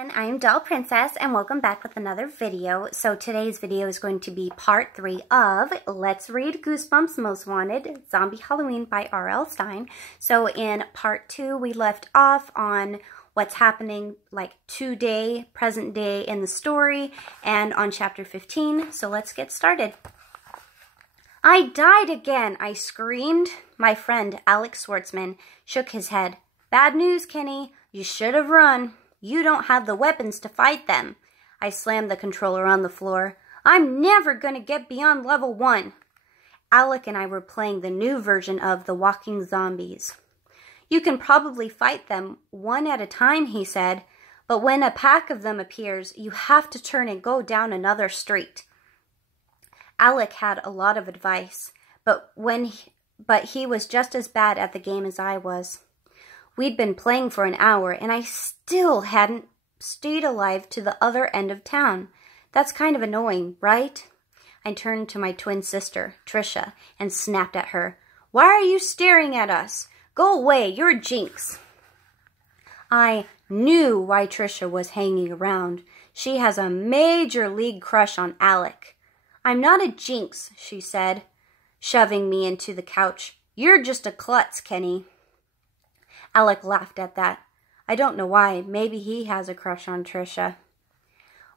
everyone, I'm Doll Princess and welcome back with another video. So today's video is going to be part 3 of Let's Read Goosebumps Most Wanted Zombie Halloween by R.L. Stine. So in part 2 we left off on what's happening like today, present day in the story, and on chapter 15. So let's get started. I died again, I screamed. My friend Alex Schwartzman shook his head. Bad news, Kenny. You should have run. You don't have the weapons to fight them. I slammed the controller on the floor. I'm never going to get beyond level 1. Alec and I were playing the new version of The Walking Zombies. You can probably fight them one at a time, he said, but when a pack of them appears, you have to turn and go down another street. Alec had a lot of advice, but he was just as bad at the game as I was. We'd been playing for an hour, and I still hadn't stayed alive to the other end of town. That's kind of annoying, right? I turned to my twin sister, Trisha, and snapped at her. Why are you staring at us? Go away, you're a jinx. I knew why Trisha was hanging around. She has a major league crush on Alec. I'm not a jinx, she said, shoving me into the couch. You're just a klutz, Kenny. Alec laughed at that. I don't know why. Maybe he has a crush on Trisha.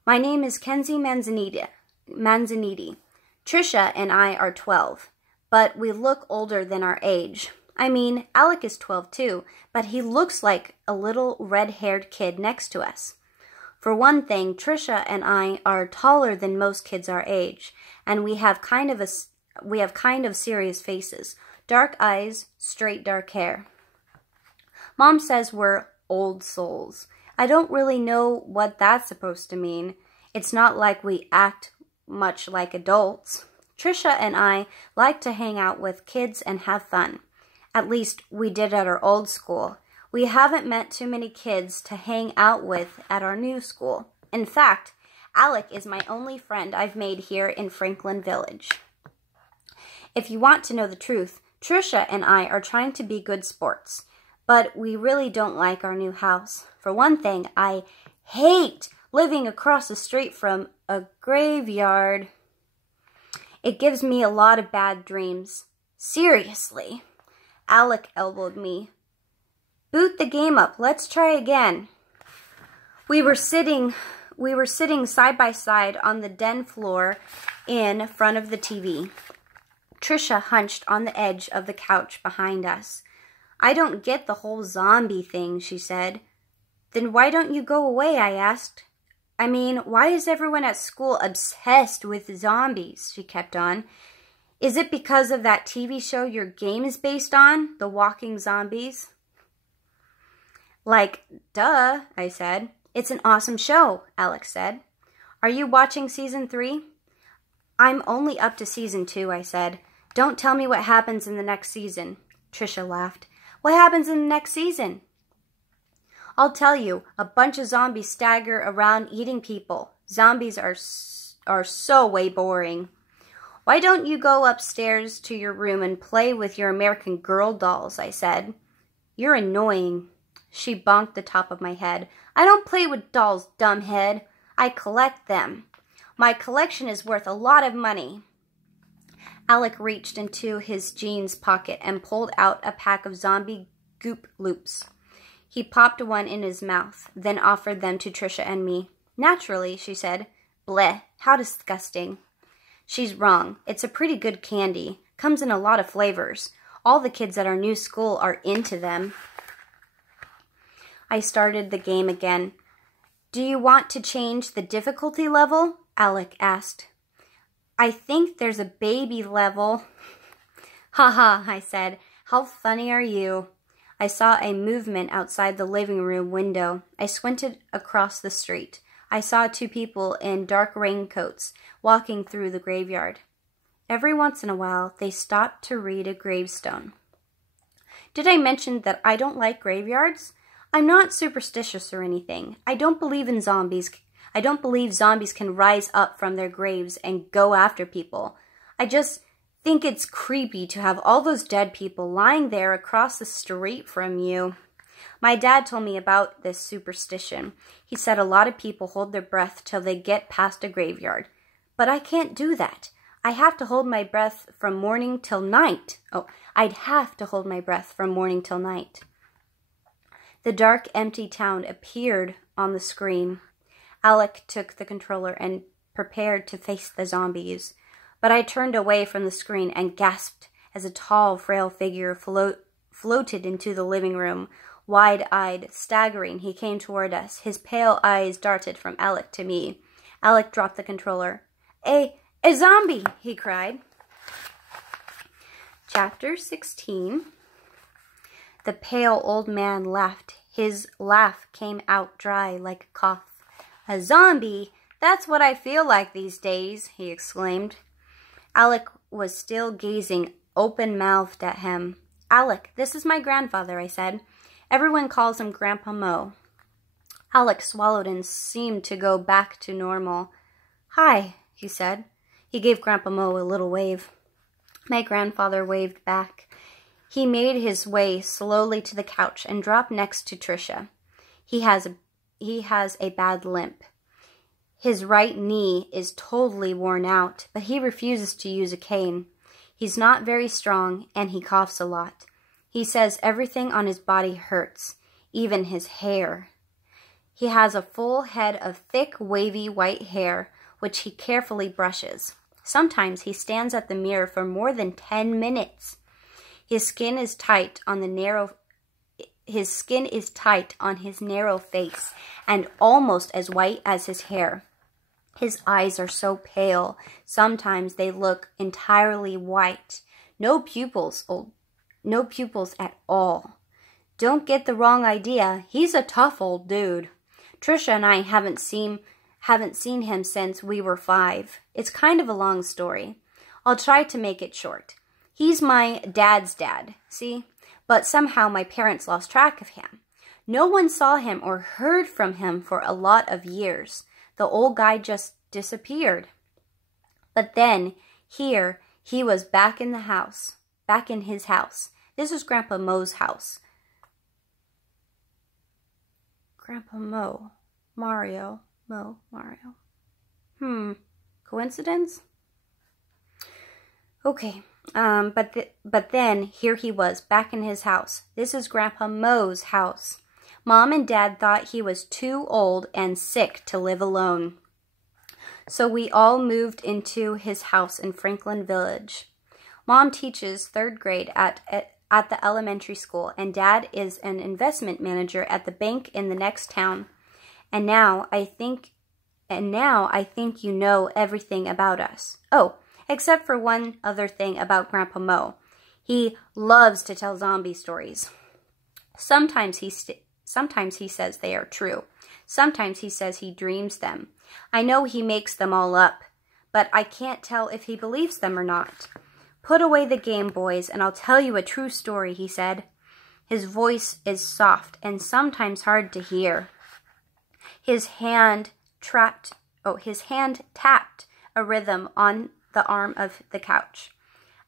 My name is Kenzie Manzaniti. Trisha and I are 12, but we look older than our age. I mean, Alec is 12 too, but he looks like a little red-haired kid next to us. For one thing, Trisha and I are taller than most kids our age, and we have kind of serious faces, dark eyes, straight dark hair. Mom says we're old souls. I don't really know what that's supposed to mean. It's not like we act much like adults. Trisha and I like to hang out with kids and have fun. At least we did at our old school. We haven't met too many kids to hang out with at our new school. In fact, Alec is my only friend I've made here in Franklin Village. If you want to know the truth, Trisha and I are trying to be good sports. But we really don't like our new house. For one thing, I hate living across the street from a graveyard. It gives me a lot of bad dreams. Seriously. Alec elbowed me. Boot the game up. Let's try again. We were sitting side by side on the den floor in front of the TV. Trisha hunched on the edge of the couch behind us. I don't get the whole zombie thing, she said. Then why don't you go away, I asked. I mean, why is everyone at school obsessed with zombies, she kept on. Is it because of that TV show your game is based on, The Walking Zombies? Like, duh, I said. It's an awesome show, Alex said. Are you watching season 3? I'm only up to season 2, I said. Don't tell me what happens in the next season. Trisha laughed. What happens in the next season? I'll tell you, a bunch of zombies stagger around eating people. Zombies are so way boring. Why don't you go upstairs to your room and play with your American Girl dolls, I said. You're annoying. She bonked the top of my head. I don't play with dolls, dumbhead. I collect them. My collection is worth a lot of money. Alec reached into his jeans pocket and pulled out a pack of zombie goop loops. He popped one in his mouth, then offered them to Trisha and me. Naturally, she said. Bleh, how disgusting. She's wrong. It's a pretty good candy. Comes in a lot of flavors. All the kids at our new school are into them. I started the game again. Do you want to change the difficulty level? Alec asked. I think there's a baby level. Haha, I said. How funny are you? I saw a movement outside the living room window. I squinted across the street. I saw 2 people in dark raincoats walking through the graveyard. Every once in a while, they stopped to read a gravestone. Did I mention that I don't like graveyards? I'm not superstitious or anything. I don't believe in zombies. I don't believe zombies can rise up from their graves and go after people. I just think it's creepy to have all those dead people lying there across the street from you. My dad told me about this superstition. He said a lot of people hold their breath till they get past a graveyard. But I can't do that. I have to hold my breath from morning till night. Oh, I'd have to hold my breath from morning till night. The dark, empty town appeared on the screen. Alec took the controller and prepared to face the zombies. But I turned away from the screen and gasped as a tall, frail figure floated into the living room. Wide-eyed, staggering, he came toward us. His pale eyes darted from Alec to me. Alec dropped the controller. A zombie, he cried. Chapter 16. The pale old man laughed. His laugh came out dry like a cough. A zombie? That's what I feel like these days, he exclaimed. Alec was still gazing open-mouthed at him. Alec, this is my grandfather, I said. Everyone calls him Grandpa Mo. Alec swallowed and seemed to go back to normal. Hi, he said. He gave Grandpa Mo a little wave. My grandfather waved back. He made his way slowly to the couch and dropped next to Tricia. He has a bad limp. His right knee is totally worn out, but he refuses to use a cane. He's not very strong, and he coughs a lot. He says everything on his body hurts, even his hair. He has a full head of thick, wavy white hair, which he carefully brushes. Sometimes he stands at the mirror for more than 10 minutes. His skin is tight on his narrow face and almost as white as his hair. His eyes are so pale, sometimes they look entirely white. No pupils at all. Don't get the wrong idea, he's a tough old dude. Tricia and I haven't seen him since we were 5. It's kind of a long story. I'll try to make it short. He's my dad's dad, see? But somehow my parents lost track of him. No one saw him or heard from him for a lot of years. The old guy just disappeared. But then, here, he was back in his house. This is Grandpa Mo's house. Grandpa Mo. Mario. Coincidence? Okay. But then, here he was, back in his house. This is Grandpa Mo's house. Mom and Dad thought he was too old and sick to live alone. So we all moved into his house in Franklin Village. Mom teaches 3rd grade at the elementary school, and Dad is an investment manager at the bank in the next town. And now I think you know everything about us. Oh, except for one other thing about Grandpa Mo. He loves to tell zombie stories. Sometimes he says they are true. Sometimes he says he dreams them. I know he makes them all up, but I can't tell if he believes them or not. Put away the game, boys, and I'll tell you a true story, he said. His voice is soft and sometimes hard to hear. His hand tapped a rhythm on the arm of the couch.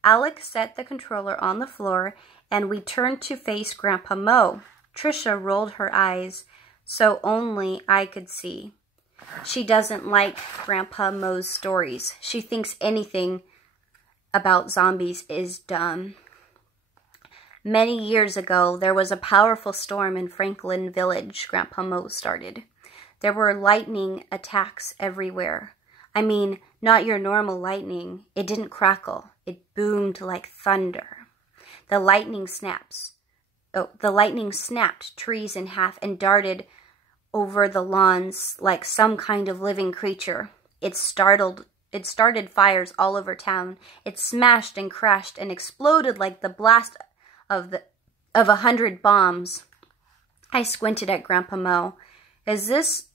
Alex set the controller on the floor, and we turned to face Grandpa Mo. Tricia rolled her eyes, so only I could see. She doesn't like Grandpa Mo's stories. She thinks anything about zombies is dumb. Many years ago, there was a powerful storm in Franklin Village, Grandpa Mo started. There were lightning attacks everywhere. I mean, not your normal lightning. It didn't crackle. It boomed like thunder. The lightning snapped trees in half and darted over the lawns like some kind of living creature. It started fires all over town. It smashed and crashed and exploded like the blast of 100 bombs. I squinted at Grandpa Mo. Is this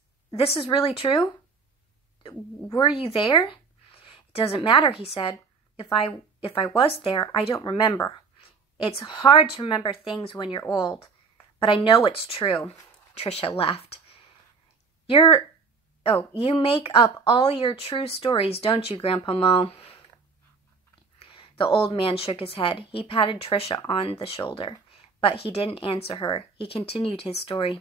really true? Were you there? It doesn't matter, he said. If I was there, I don't remember. It's hard to remember things when you're old, but I know it's true. Tricia laughed. You make up all your true stories, don't you, Grandpa Mo? The old man shook his head. He patted Tricia on the shoulder. But he didn't answer her. He continued his story.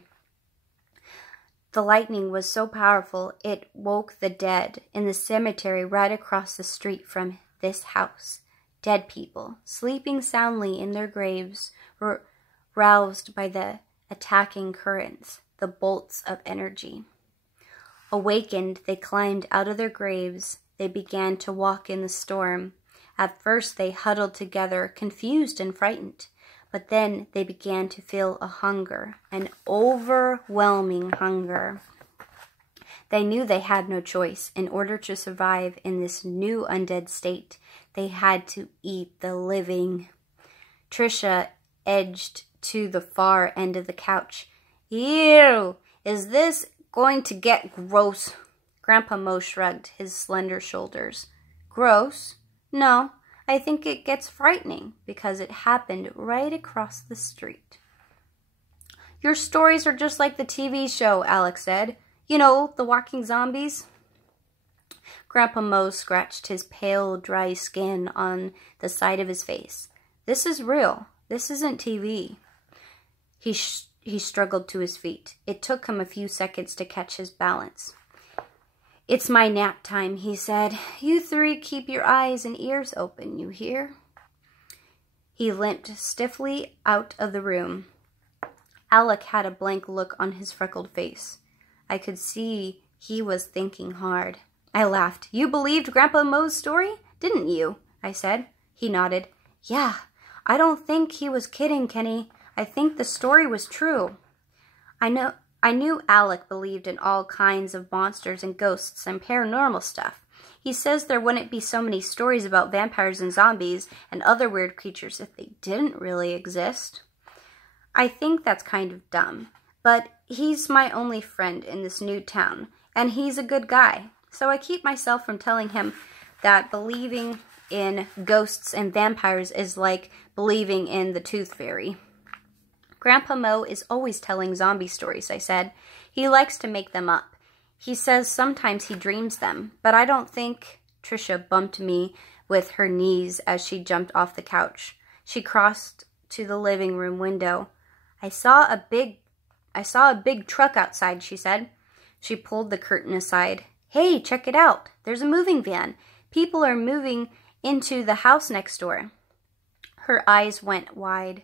The lightning was so powerful it woke the dead in the cemetery right across the street from this house. Dead people, sleeping soundly in their graves, were roused by the attacking currents, the bolts of energy. Awakened, they climbed out of their graves. They began to walk in the storm. At first they huddled together, confused and frightened. But then they began to feel a hunger, an overwhelming hunger. They knew they had no choice. In order to survive in this new undead state, they had to eat the living. Trisha edged to the far end of the couch. Ew! Is this going to get gross? Grandpa Mo shrugged his slender shoulders. Gross? No. I think it gets frightening because it happened right across the street. Your stories are just like the TV show, Alex said. You know, the walking zombies. Grandpa Mo scratched his pale, dry skin on the side of his face. This is real. This isn't TV. He struggled to his feet. It took him a few seconds to catch his balance. It's my nap time, he said. You three keep your eyes and ears open, you hear? He limped stiffly out of the room. Alec had a blank look on his freckled face. I could see he was thinking hard. I laughed. You believed Grandpa Mo's story, didn't you? I said. He nodded. Yeah, I don't think he was kidding, Kenny. I think the story was true. I knew Alec believed in all kinds of monsters and ghosts and paranormal stuff. He says there wouldn't be so many stories about vampires and zombies and other weird creatures if they didn't really exist. I think that's kind of dumb, but he's my only friend in this new town, and he's a good guy, so I keep myself from telling him that believing in ghosts and vampires is like believing in the Tooth Fairy. Grandpa Mo is always telling zombie stories, I said. He likes to make them up. He says sometimes he dreams them, but I don't think... Trisha bumped me with her knees as she jumped off the couch. She crossed to the living room window. I saw a big truck outside, she said. She pulled the curtain aside. Hey, check it out. There's a moving van. People are moving into the house next door. Her eyes went wide.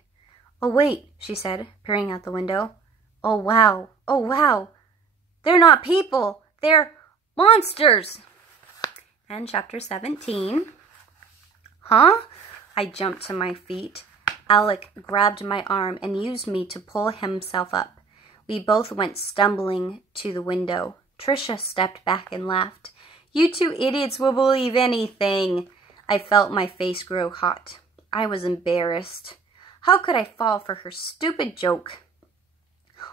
Oh, wait, she said, peering out the window. Oh, wow. Oh, wow. They're not people. They're monsters. And chapter 17. Huh? I jumped to my feet. Alec grabbed my arm and used me to pull himself up. We both went stumbling to the window. Trisha stepped back and laughed. You two idiots will believe anything. I felt my face grow hot. I was embarrassed. How could I fall for her stupid joke?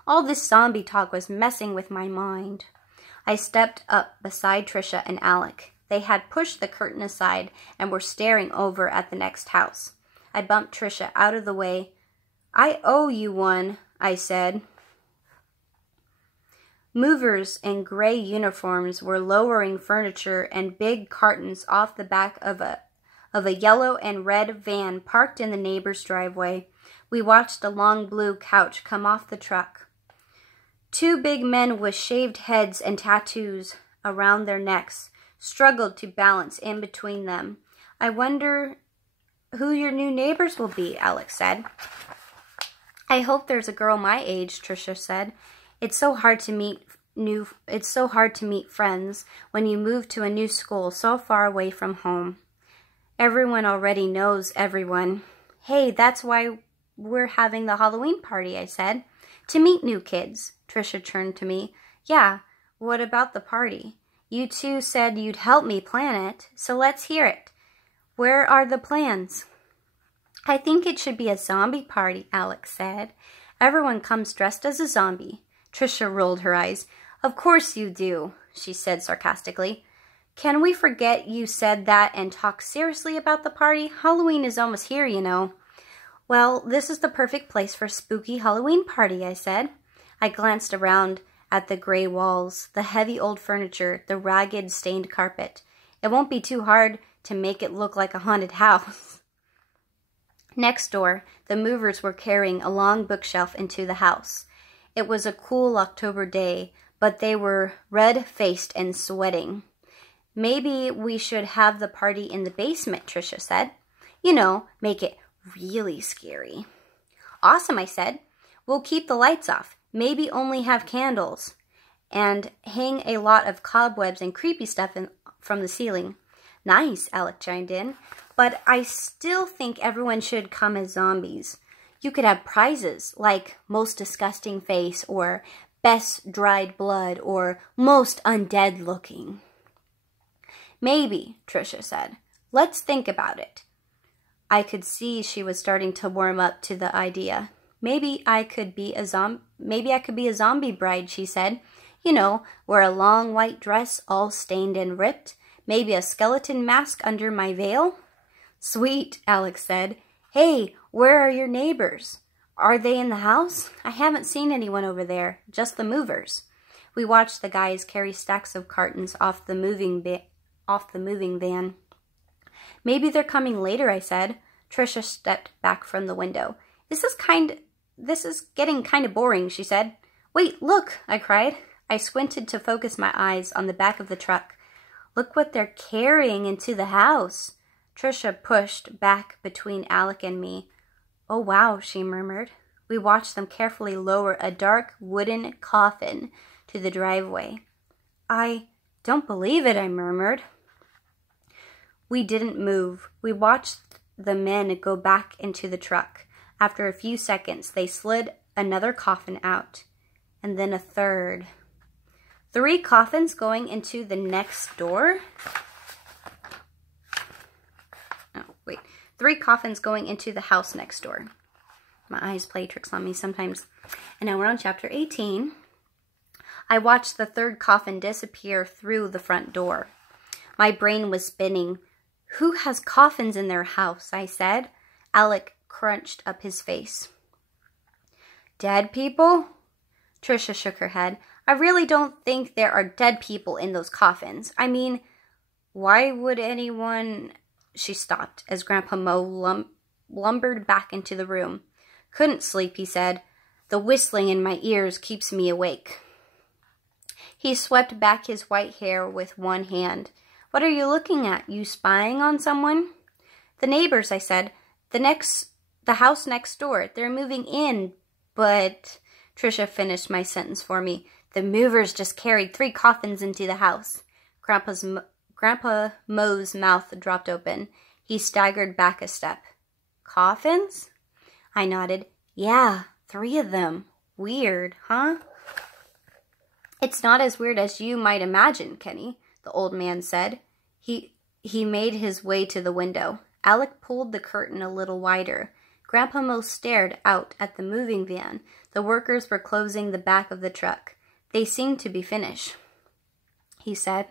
All this zombie talk was messing with my mind. I stepped up beside Trisha and Alec. They had pushed the curtain aside and were staring over at the next house. I bumped Trisha out of the way. I owe you one, I said. Movers in gray uniforms were lowering furniture and big cartons off the back of a yellow and red van parked in the neighbor's driveway. We watched a long blue couch come off the truck. Two big men with shaved heads and tattoos around their necks struggled to balance in between them. I wonder who your new neighbors will be, Alex said. I hope there's a girl my age, Trisha said. It's so hard to meet friends when you move to a new school so far away from home. Everyone already knows everyone. Hey, that's why we're having the Halloween party, I said. To meet new kids. Trisha turned to me. Yeah, what about the party? You two said you'd help me plan it, so let's hear it. Where are the plans? I think it should be a zombie party, Alex said. Everyone comes dressed as a zombie. Trisha rolled her eyes. Of course you do, she said sarcastically. Can we forget you said that and talk seriously about the party? Halloween is almost here, you know. Well, this is the perfect place for a spooky Halloween party, I said. I glanced around at the gray walls, the heavy old furniture, the ragged stained carpet. It won't be too hard to make it look like a haunted house. Next door, the movers were carrying a long bookshelf into the house. It was a cool October day, but they were red-faced and sweating. Maybe we should have the party in the basement, Tricia said. You know, make it really scary. Awesome, I said. We'll keep the lights off, maybe only have candles, and hang a lot of cobwebs and creepy stuff from the ceiling. Nice, Alec chimed in, but I still think everyone should come as zombies. You could have prizes like most disgusting face or best dried blood or most undead looking. Maybe, Tricia said. Let's think about it. I could see she was starting to warm up to the idea. Maybe I could be a zombie bride, she said. You know, wear a long white dress all stained and ripped. Maybe a skeleton mask under my veil. Sweet, Alex said. Hey, where are your neighbors? Are they in the house? I haven't seen anyone over there, just the movers. We watched the guys carry stacks of cartons off the moving van. Maybe they're coming later, I said. Tricia stepped back from the window. This is getting kind of boring, she said. Wait, look, I cried. I squinted to focus my eyes on the back of the truck. Look what they're carrying into the house. Tricia pushed back between Alec and me. Oh, wow, she murmured. We watched them carefully lower a dark wooden coffin to the driveway. I don't believe it, I murmured. We didn't move. We watched the men go back into the truck. After a few seconds, they slid another coffin out, and then a third. 3 coffins going into the next door? 3 coffins going into the house next door. My eyes play tricks on me sometimes. And now we're on chapter 18. I watched the 3rd coffin disappear through the front door. My brain was spinning. Who has coffins in their house? I said. Alec crunched up his face. Dead people? Tricia shook her head. I really don't think there are dead people in those coffins. I mean, why would anyone... She stopped as Grandpa Mo lumbered back into the room. Couldn't sleep, he said. The whistling in my ears keeps me awake. He swept back his white hair with one hand. What are you looking at? You spying on someone? The neighbors, I said. The house next door. They're moving in, but... Tricia finished my sentence for me. The movers just carried 3 coffins into the house. Grandpa Mo's mouth dropped open. He staggered back a step. Coffins? I nodded. Yeah, 3 of them. Weird, huh? It's not as weird as you might imagine, Kenny, the old man said. He made his way to the window. Alec pulled the curtain a little wider. Grandpa Mo stared out at the moving van. The workers were closing the back of the truck. They seemed to be finished, he said.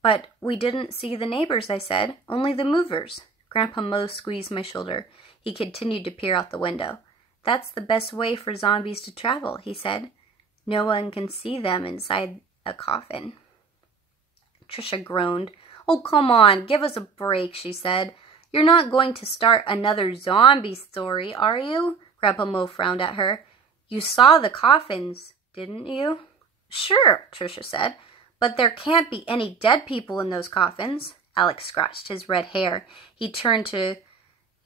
But we didn't see the neighbors, I said. Only the movers. Grandpa Mo squeezed my shoulder. He continued to peer out the window. That's the best way for zombies to travel, he said. No one can see them inside a coffin. Tricia groaned. Oh, come on, give us a break, she said. You're not going to start another zombie story, are you? Grandpa Mo frowned at her. You saw the coffins, didn't you? Sure, Tricia said. But there can't be any dead people in those coffins. Alex scratched his red hair. He turned to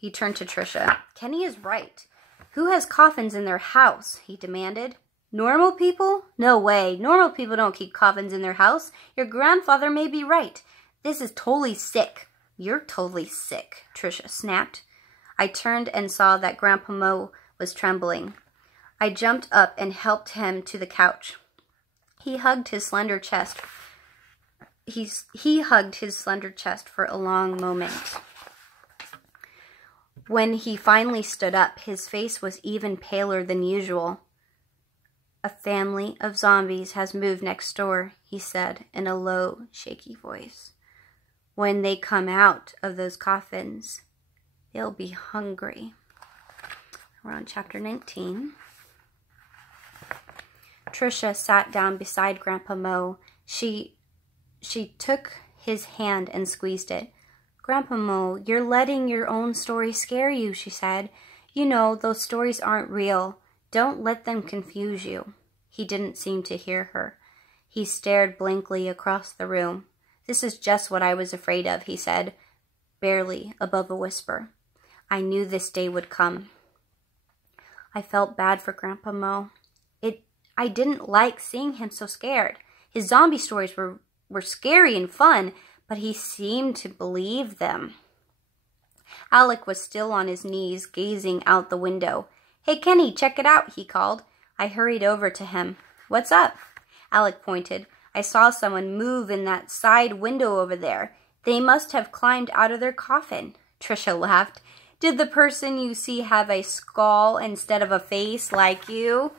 Tricia. Kenny is right. Who has coffins in their house? He demanded. Normal people? No way. Normal people don't keep coffins in their house. Your grandfather may be right. This is totally sick. You're totally sick, Tricia snapped. I turned and saw that Grandpa Mo was trembling. I jumped up and helped him to the couch. He hugged his slender chest. He hugged his slender chest for a long moment. When he finally stood up, his face was even paler than usual. A family of zombies has moved next door, he said in a low, shaky voice. When they come out of those coffins, they'll be hungry. We're on chapter 19. Tricia sat down beside Grandpa Mo. She took his hand and squeezed it. Grandpa Mo, you're letting your own story scare you, she said. You know, those stories aren't real. Don't let them confuse you. He didn't seem to hear her. He stared blankly across the room. This is just what I was afraid of, he said, barely above a whisper. I knew this day would come. I felt bad for Grandpa Mo. I didn't like seeing him so scared. His zombie stories were scary and fun, but he seemed to believe them. Alec was still on his knees, gazing out the window. Hey, Kenny, check it out, he called. I hurried over to him. What's up? Alec pointed. I saw someone move in that side window over there. They must have climbed out of their coffin. Trisha laughed. Did the person you see have a skull instead of a face like you?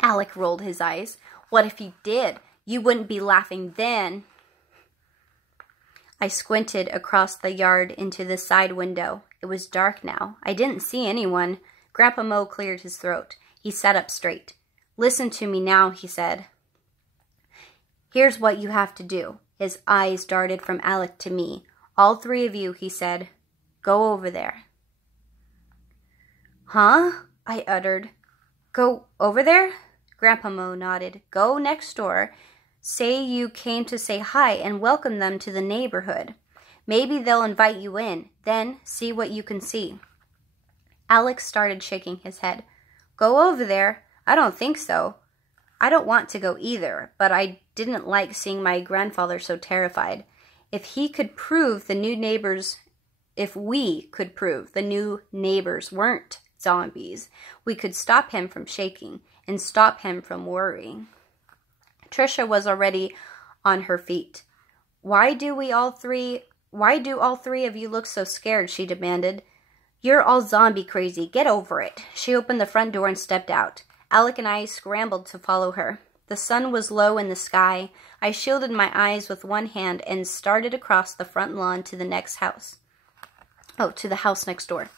Alec rolled his eyes. What if he did? You wouldn't be laughing then. I squinted across the yard into the side window. It was dark now. I didn't see anyone. Grandpa Mo cleared his throat. He sat up straight. Listen to me now, he said. Here's what you have to do. His eyes darted from Alec to me. All three of you, he said. Go over there. Huh? I uttered. Go over there? Grandpa Mo nodded. Go next door. Say you came to say hi and welcome them to the neighborhood. Maybe they'll invite you in. Then see what you can see. Alex started shaking his head. Go over there? I don't think so. I don't want to go either, but I didn't like seeing my grandfather so terrified. If we could prove the new neighbors weren't zombies, we could stop him from shaking and stop him from worrying. Trisha was already on her feet. Why do all three of you look so scared? She demanded. You're all zombie crazy. Get over it. She opened the front door and stepped out. Alec and I scrambled to follow her. The sun was low in the sky. I shielded my eyes with one hand and started across the front lawn to the next house. To the house next door.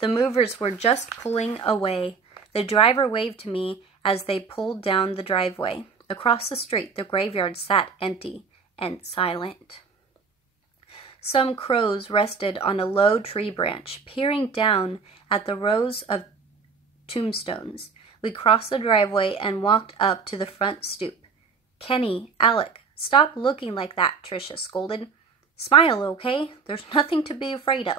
The movers were just pulling away. The driver waved to me as they pulled down the driveway. Across the street, the graveyard sat empty and silent. Some crows rested on a low tree branch, peering down at the rows of tombstones. We crossed the driveway and walked up to the front stoop. Kenny, Alec, stop looking like that, Trisha scolded. Smile, okay? There's nothing to be afraid of.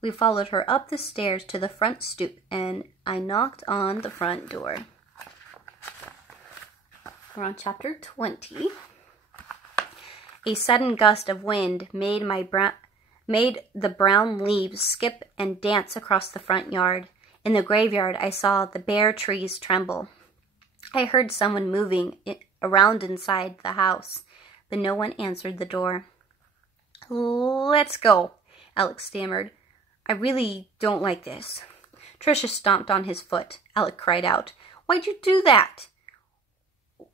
We followed her up the stairs to the front stoop, and I knocked on the front door. We're on chapter 20. A sudden gust of wind made the brown leaves skip and dance across the front yard. In the graveyard, I saw the bare trees tremble. I heard someone moving around inside the house, but no one answered the door. Let's go, Alex stammered. I really don't like this. Trisha stomped on his foot. Alec cried out, Why'd you do that?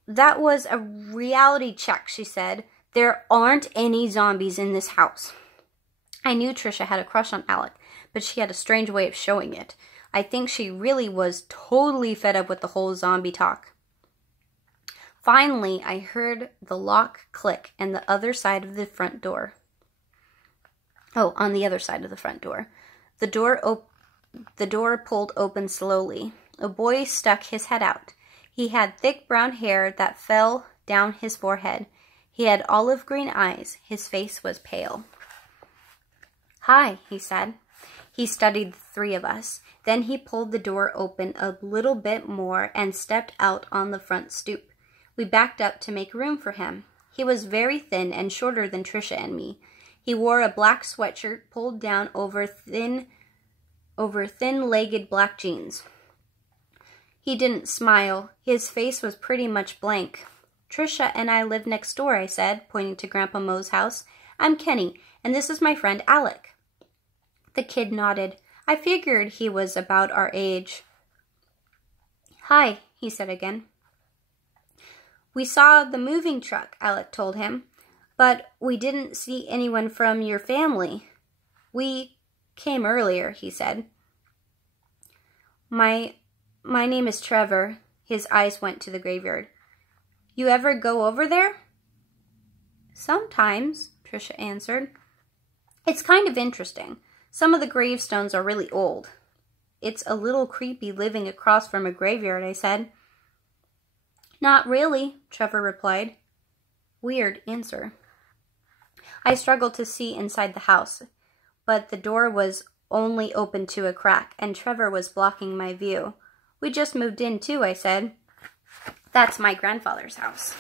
That was a reality check, she said. There aren't any zombies in this house. I knew Trisha had a crush on Alec, but she had a strange way of showing it. I think she really was totally fed up with the whole zombie talk. Finally, I heard the lock click on the other side of the front door. On the other side of the front door. The door pulled open slowly. A boy stuck his head out. He had thick brown hair that fell down his forehead. He had olive green eyes. His face was pale. Hi, he said. He studied the three of us. Then he pulled the door open a little bit more and stepped out on the front stoop. We backed up to make room for him. He was very thin and shorter than Trisha and me. He wore a black sweatshirt pulled down over thin-legged black jeans. He didn't smile. His face was pretty much blank. Trisha and I live next door, I said, pointing to Grandpa Mo's house. I'm Kenny, and this is my friend Alec. The kid nodded. I figured he was about our age. Hi, he said again. We saw the moving truck, Alec told him, but we didn't see anyone from your family. We came earlier, he said. My name is Trevor. His eyes went to the graveyard. You ever go over there? Sometimes. Trisha answered. It's kind of interesting. Some of the gravestones are really old. It's a little creepy living across from a graveyard, I said. Not really, Trevor replied. Weird answer. I struggled to see inside the house, but the door was only open to a crack, and Trevor was blocking my view. We just moved in too, I said. That's my grandfather's house.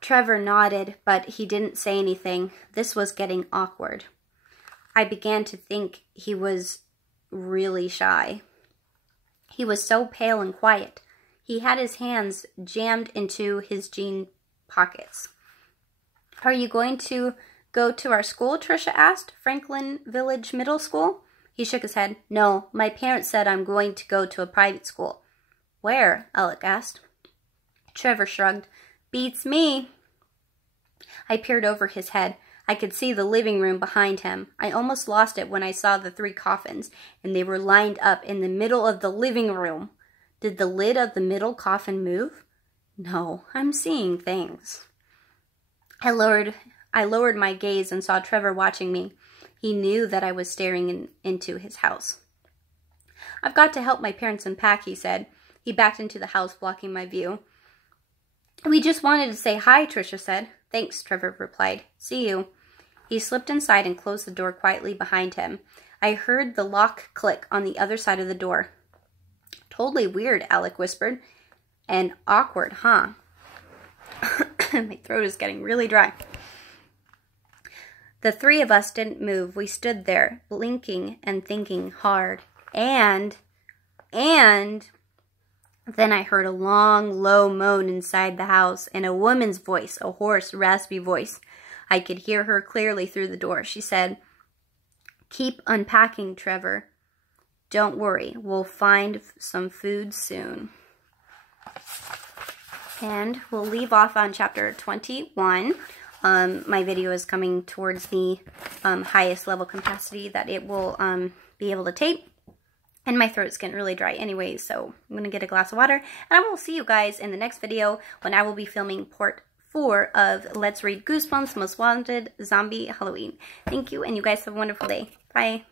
Trevor nodded, but he didn't say anything. This was getting awkward. I began to think he was really shy. He was so pale and quiet. He had his hands jammed into his jean pockets. Are you going to go to our school? Trisha asked. Franklin Village Middle School? He shook his head. No, my parents said I'm going to go to a private school. Where? Alec asked. Trevor shrugged. Beats me. I peered over his head. I could see the living room behind him. I almost lost it when I saw the 3 coffins, and they were lined up in the middle of the living room. Did the lid of the middle coffin move? No, I'm seeing things. I lowered my gaze and saw Trevor watching me. He knew that I was staring into his house. I've got to help my parents unpack, he said. He backed into the house, blocking my view. We just wanted to say hi, Trisha said. Thanks, Trevor replied. See you. He slipped inside and closed the door quietly behind him. I heard the lock click on the other side of the door. Totally weird, Alec whispered. And awkward, huh? My throat is getting really dry. The 3 of us didn't move. We stood there, blinking and thinking hard. And then I heard a long, low moan inside the house and a woman's voice, a hoarse, raspy voice. I could hear her clearly through the door. She said, Keep unpacking, Trevor. Don't worry, we'll find some food soon. And we'll leave off on chapter 21. My video is coming towards the highest level capacity that it will be able to tape. And my throat's getting really dry anyway, so I'm going to get a glass of water. And I will see you guys in the next video when I will be filming part 4 of Let's Read Goosebumps Most Wanted Zombie Halloween. Thank you, and you guys have a wonderful day. Bye.